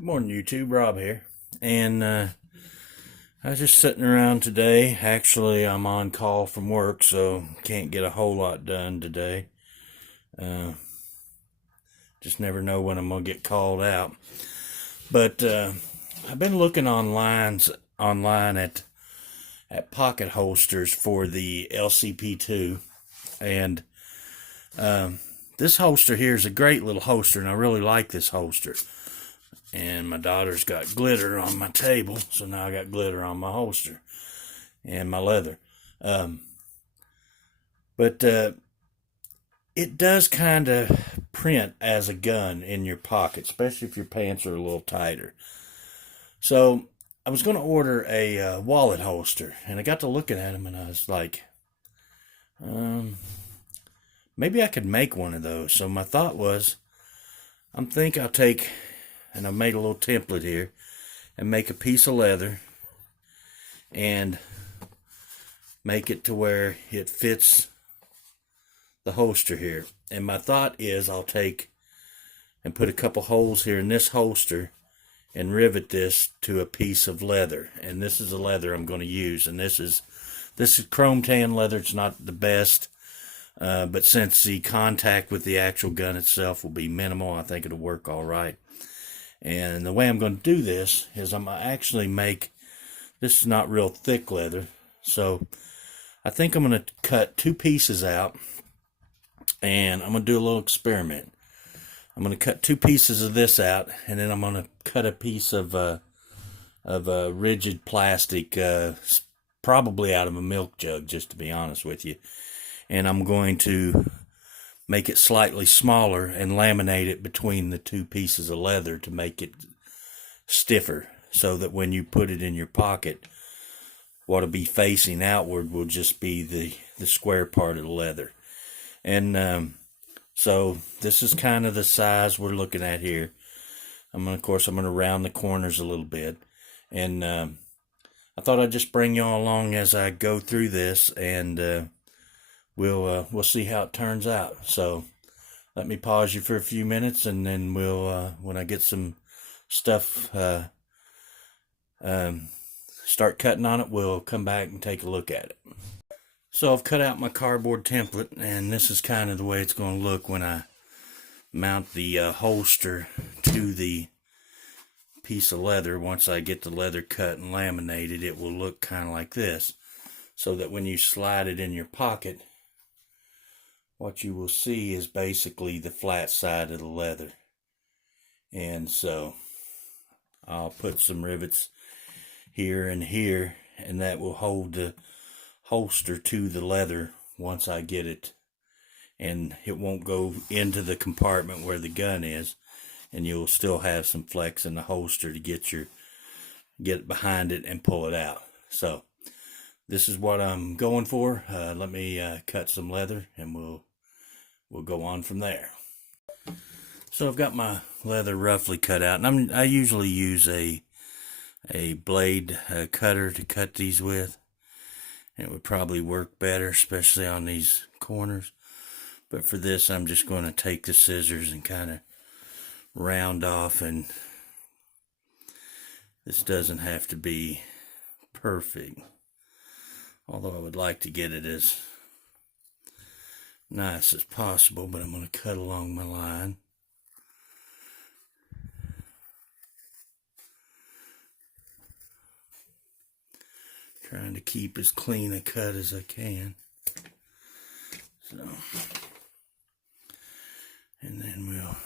Good morning, YouTube. Rob here. And I was just sitting around today. Actually, I'm on call from work, so can't get a whole lot done today. Uh, just never know when I'm going to get called out. But I've been looking online at pocket holsters for the LCP2. And this holster here is a great little holster, and I really like this holster. And my daughter's got glitter on my table, so now I got glitter on my holster and my leather. But it does kind of print as a gun in your pocket, especially if your pants are a little tighter. So I was going to order a wallet holster, and I got to looking at them, and I was like, maybe I could make one of those. So my thought was, I'll take, and I made a little template here, and make a piece of leather and make it to where it fits the holster here. And my thought is I'll take and put a couple holes here in this holster and rivet this to a piece of leather. And this is the leather I'm going to use. And this is chrome tan leather. It's not the best, but since the contact with the actual gun itself will be minimal, I think it'll work all right. And the way I'm going to do this is I'm going to actually make, this is not real thick leather, so I think I'm going to cut two pieces out, and I'm going to do a little experiment. I'm going to cut two pieces of this out, and then I'm going to cut a piece of rigid plastic, probably out of a milk jug, just to be honest with you. And I'm going to make it slightly smaller and laminate it between the two pieces of leather to make it stiffer, so that when you put it in your pocket, what'll be facing outward will just be the square part of the leather. And so this is kind of the size we're looking at here. Of course, I'm going to round the corners a little bit. And I thought I'd just bring y'all along as I go through this, and we'll see how it turns out. So let me pause you for a few minutes, and then we'll when I get some stuff start cutting on it, we'll come back and take a look at it. So I've cut out my cardboard template, and this is kind of the way it's going to look when I mount the holster to the piece of leather. Once I get the leather cut and laminated, it will look kind of like this, so that when you slide it in your pocket, what you will see is basically the flat side of the leather. And so I'll put some rivets here and here, and that will hold the holster to the leather once I get it. And it won't go into the compartment where the gun is, and you'll still have some flex in the holster to get it behind it and pull it out. So this is what I'm going for. Let me cut some leather, and we'll go on from there. So I've got my leather roughly cut out, and I usually use a blade cutter to cut these with. And it would probably work better, especially on these corners. But for this, I'm just going to take the scissors and kind of round off. And this doesn't have to be perfect, although I would like to get it as nice as possible. But I'm going to cut along my line. Trying to keep as clean a cut as I can. So, and then we'll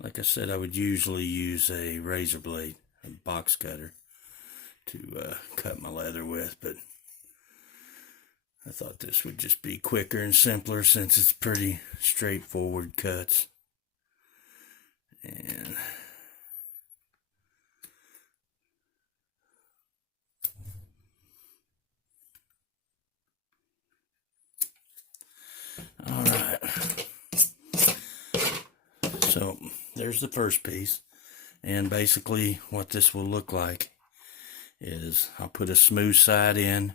like I said, I would usually use a razor blade, a box cutter, to cut my leather with, but I thought this would just be quicker and simpler since it's pretty straightforward cuts. And all right, so there's the first piece, and basically what this will look like is I'll put a smooth side in,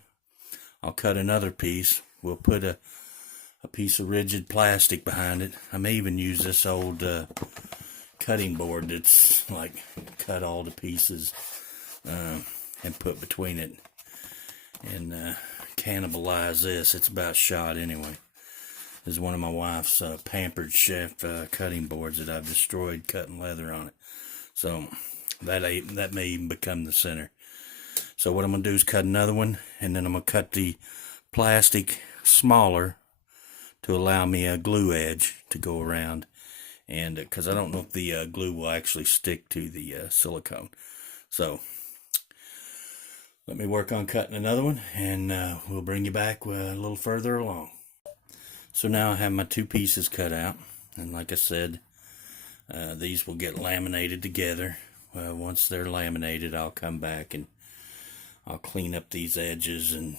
I'll cut another piece, we'll put a a piece of rigid plastic behind it. I may even use this old cutting board that's like cut all to pieces and put between it and cannibalize this. It's about shot anyway. This is one of my wife's Pampered Chef cutting boards that I've destroyed cutting leather on it. So that may even become the center. So what I'm going to do is cut another one, and then I'm going to cut the plastic smaller to allow me a glue edge to go around, and because I don't know if the glue will actually stick to the silicone. So let me work on cutting another one, and we'll bring you back a little further along. So now I have my two pieces cut out, and like I said, these will get laminated together. Once they're laminated, I'll come back and I'll clean up these edges and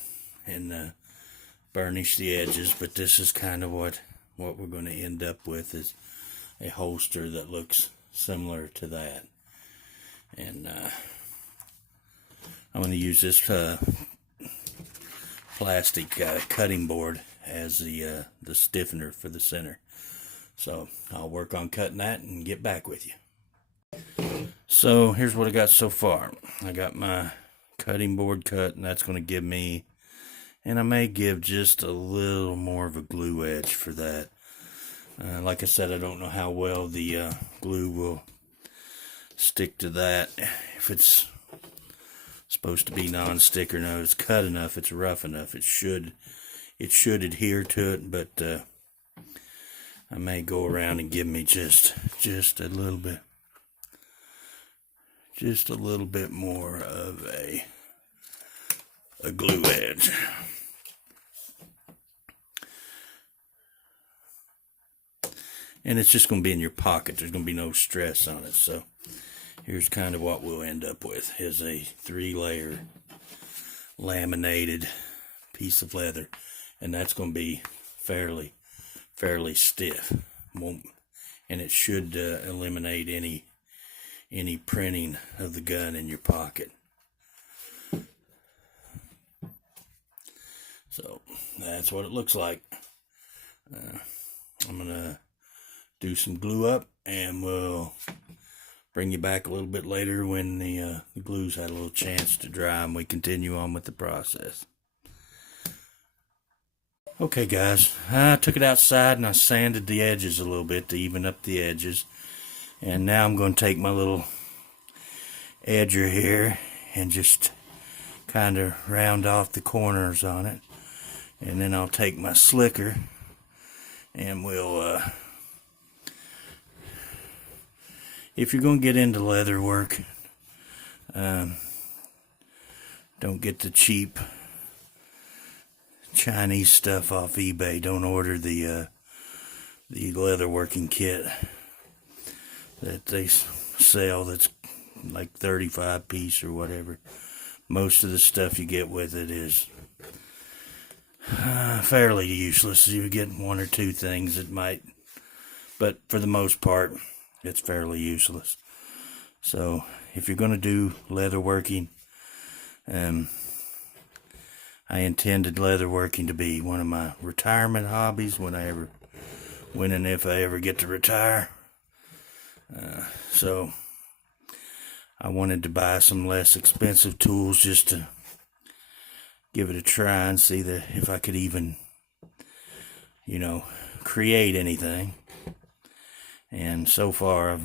burnish the edges. But this is kind of what we're going to end up with, is a holster that looks similar to that. And I'm going to use this plastic cutting board as the stiffener for the center. So I'll work on cutting that and get back with you. So here's what I got so far. I got my cutting board cut, and that's going to give me, and I may give just a little more of a glue edge for that. Like I said, I don't know how well the glue will stick to that. If it's supposed to be non-stick or no, it's cut enough, it's rough enough, it should adhere to it. But I may go around and give me just a little bit more of a glue edge. And it's just going to be in your pocket. There's going to be no stress on it. So here's kind of what we'll end up with, is a 3-layer laminated piece of leather, and that's going to be fairly stiff. And it should eliminate any printing of the gun in your pocket. So that's what it looks like. I'm gonna do some glue up, and we'll bring you back a little bit later when the glue's had a little chance to dry and we continue on with the process. Okay guys, I took it outside and I sanded the edges a little bit to even up the edges. And now I'm going to take my little edger here and just kind of round off the corners on it. And then I'll take my slicker and we'll, if you're going to get into leather work, don't get the cheap Chinese stuff off eBay. Don't order the leather working kit that they sell that's like 35 piece or whatever. Most of the stuff you get with it is fairly useless. You get one or two things that might, but for the most part it's fairly useless. So if you're going to do leather working, I intended leather working to be one of my retirement hobbies when and if I ever get to retire. So I wanted to buy some less expensive tools just to give it a try and see if I could even, create anything. And so far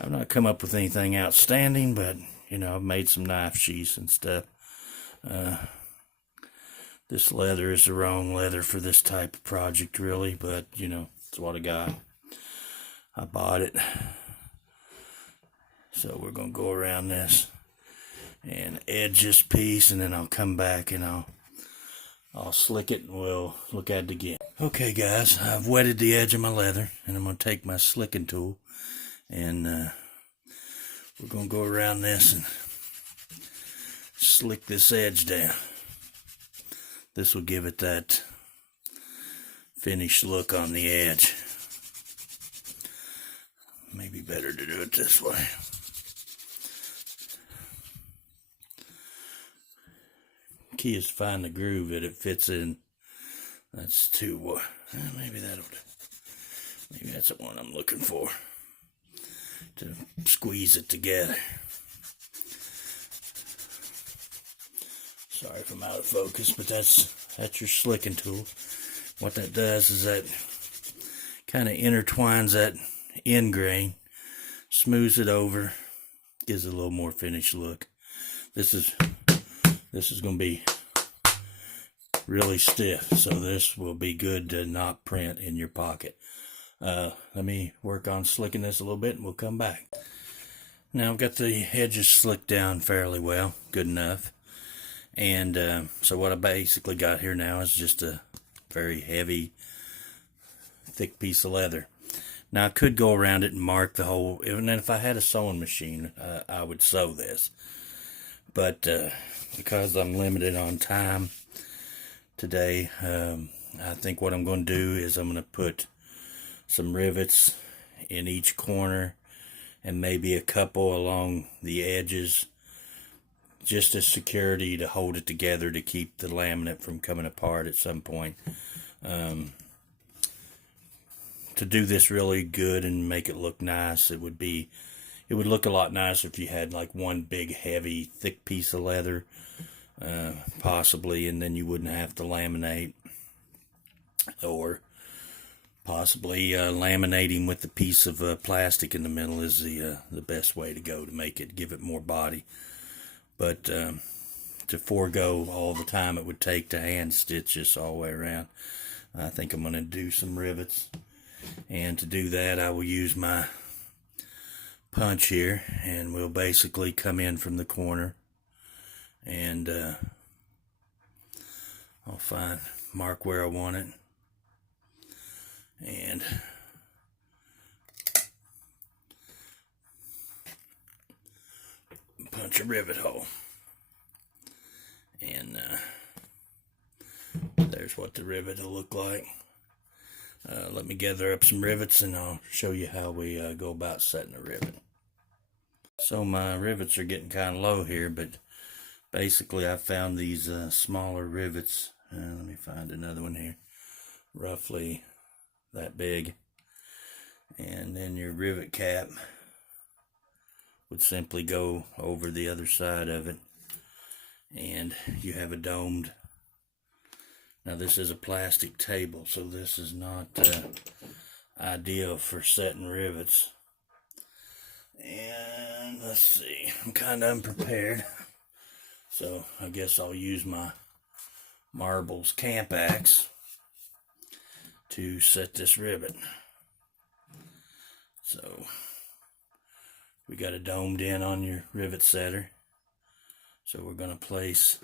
I've not come up with anything outstanding, but I've made some knife sheaths and stuff. This leather is the wrong leather for this type of project, really, but it's what I got. I bought it. So we're going to go around this and edge this piece, and then I'll come back and I'll slick it and we'll look at it again. Okay guys, I've wetted the edge of my leather, and I'm going to take my slicking tool and we're going to go around this and slick this edge down. This will give it that finished look on the edge. Maybe better to do it this way. Key is to find the groove that it fits in That's two. Maybe that'll do. Maybe that's the one I'm looking for to squeeze it together. Sorry if I'm out of focus, but that's your slicking tool. What that does is that kind of intertwines that end grain, smooths it over, gives it a little more finished look. This is going to be really stiff, so this will be good to not print in your pocket. Let me work on slicking this a little bit and we'll come back. Now I've got the edges slicked down fairly well, good enough. And so what I basically got here now is just a very heavy, thick piece of leather. Now I could go around it and mark the hole, even if I had a sewing machine, I would sew this. But because I'm limited on time today, I think what I'm going to do is I'm going to put some rivets in each corner and maybe a couple along the edges, just as security to hold it together to keep the laminate from coming apart at some point. To do this really good and make it look nice, it would look a lot nicer if you had like one big heavy thick piece of leather, possibly, and then you wouldn't have to laminate, or possibly laminating with the piece of plastic in the middle is the best way to go to give it more body. But to forego all the time it would take to hand stitch this all the way around, I think I'm going to do some rivets. And to do that, I will use my punch here, and we'll basically come in from the corner, and I'll mark where I want it, and punch a rivet hole. And there's what the rivet will look like. Let me gather up some rivets and I'll show you how we go about setting a rivet. So my rivets are getting kind of low here, but basically I found these smaller rivets. Let me find another one here, roughly that big. And then your rivet cap would simply go over the other side of it, and you have a domed. Now this is a plastic table, so this is not ideal for setting rivets. And let's see, I'm kind of unprepared, so I guess I'll use my Marbles camp axe to set this rivet. So we got a domed in on your rivet setter, so we're going to place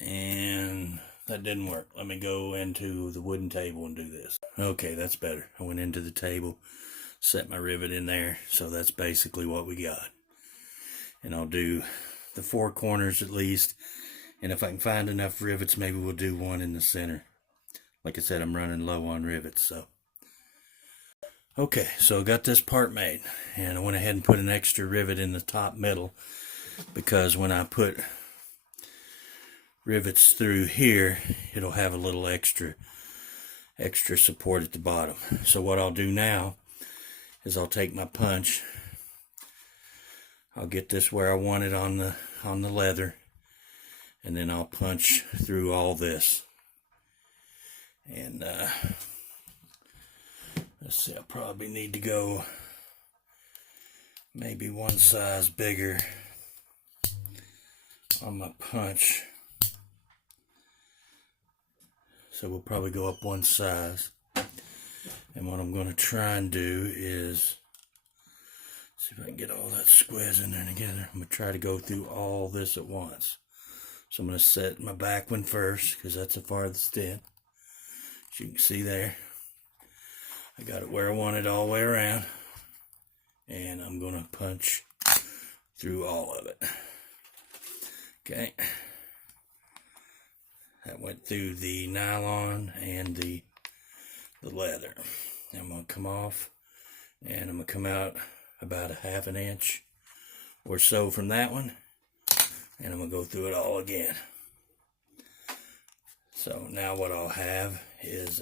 and that didn't work. Let me go into the wooden table and do this. Okay, that's better. I went into the table, set my rivet in there, so that's basically what we got. And I'll do the four corners at least, and if I can find enough rivets, maybe we'll do one in the center. Like I said, I'm running low on rivets, so. Okay, so I got this part made, and I went ahead and put an extra rivet in the top middle, because when I put rivets through here, it'll have a little extra support at the bottom. So what I'll do now is I'll take my punch, I'll get this where I want it on the leather, and then I'll punch through all this. And let's see, I probably need to go maybe one size bigger on my punch. So we'll probably go up one size. And what I'm going to try and do is, see if I can get all that squares in there together. I'm going to try to go through all this at once. So I'm going to set my back one first, because that's the farthest in. As you can see there, I got it where I want it all the way around. And I'm going to punch through all of it. Okay. That went through the nylon and the leather. I'm going to come off, and I'm going to come out about a half an inch or so from that one, and I'm going to go through it all again. So now what I'll have is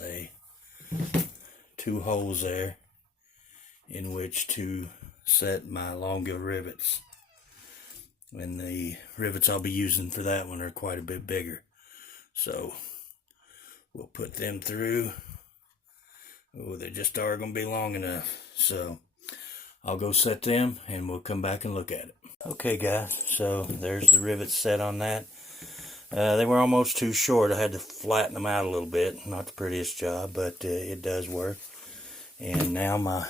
two holes there in which to set my longer rivets. And the rivets I'll be using for that one are quite a bit bigger. So we'll put them through. Oh, they just are going to be long enough. So I'll go set them and we'll come back and look at it. Okay guys, so there's the rivets set on that. They were almost too short. I had to flatten them out a little bit. Not the prettiest job, but it does work. And now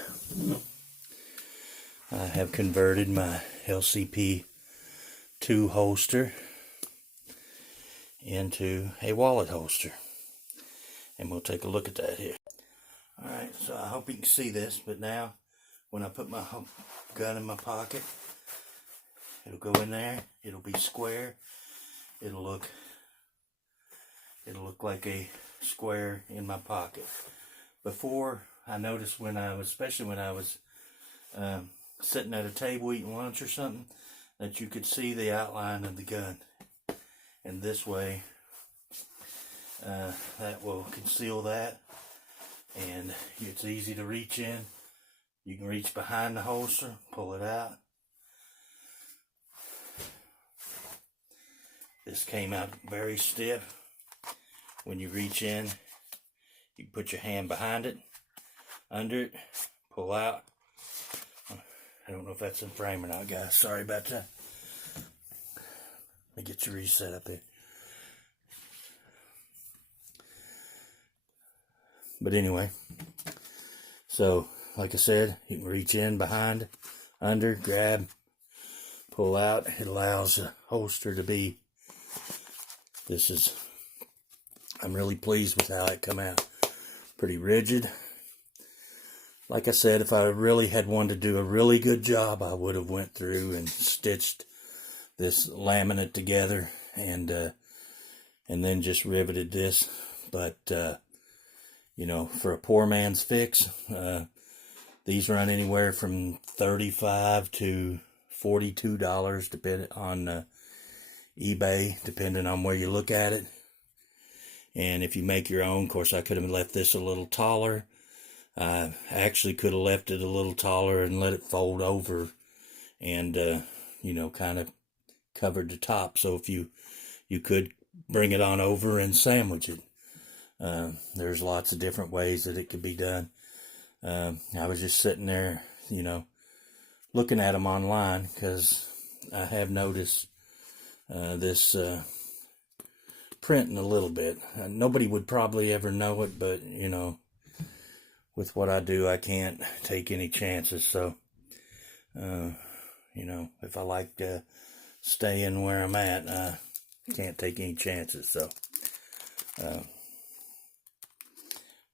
I have converted my LCP 2 holster into a wallet holster. And we'll take a look at that here. Alright, so I hope you can see this, but now when I put my gun in my pocket, it'll go in there, it'll be square, it'll look like a square in my pocket. Before, I noticed especially when I was sitting at a table eating lunch or something, that you could see the outline of the gun. And this way, that will conceal that, and it's easy to reach in. You can reach behind the holster, pull it out. This came out very stiff. When you reach in, you can put your hand behind it, under it, pull out. I don't know if that's in frame or not, guys. Sorry about that. Let me get you reset up there. But anyway, so like I said, you can reach in, behind, under, grab, pull out. It allows the holster to be, I'm really pleased with how it come out. Pretty rigid. Like I said, if I really had wanted to do a really good job, I would have went through and stitched this laminate together and then just riveted this. But you know, for a poor man's fix, these run anywhere from $35 to $42, depending on eBay, depending on where you look at it. And if you make your own, of course, I could have left this a little taller. I actually could have left it a little taller and let it fold over and, you know, kind of covered the top. So if you could bring it on over and sandwich it. There's lots of different ways that it could be done. I was just sitting there, you know, looking at them online because I have noticed this printing a little bit. Nobody would probably ever know it, but, you know, with what I do, I can't take any chances. So, you know, if I like to stay in where I'm at, I can't take any chances. So,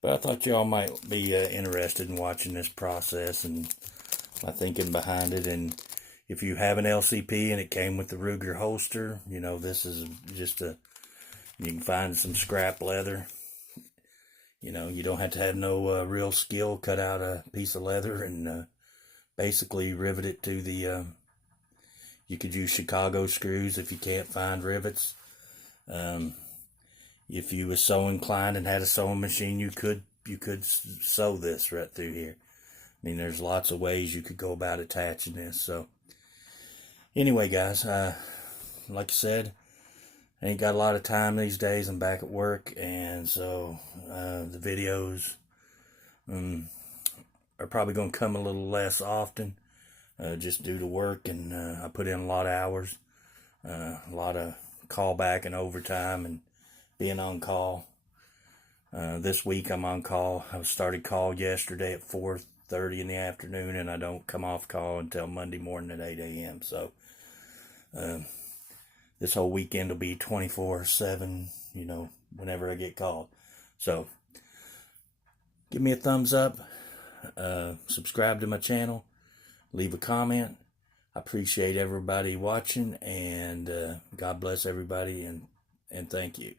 but I thought y'all might be interested in watching this process and my thinking behind it. And if you have an LCP and it came with the Ruger holster, you know, this is just you can find some scrap leather. You know, you don't have to have no real skill. Cut out a piece of leather and basically rivet it to the, you could use Chicago screws if you can't find rivets. If you were so inclined and had a sewing machine, you could sew this right through here. I mean, there's lots of ways you could go about attaching this. So anyway, guys, like I said, I ain't got a lot of time these days. I'm back at work, and so the videos are probably going to come a little less often, just due to work, and I put in a lot of hours, a lot of callback and overtime, and being on call. This week I'm on call. I started call yesterday at 4:30 in the afternoon, and I don't come off call until Monday morning at 8 a.m. So this whole weekend will be 24/7, you know, whenever I get called. So give me a thumbs up, subscribe to my channel, leave a comment. I appreciate everybody watching, and God bless everybody, and thank you.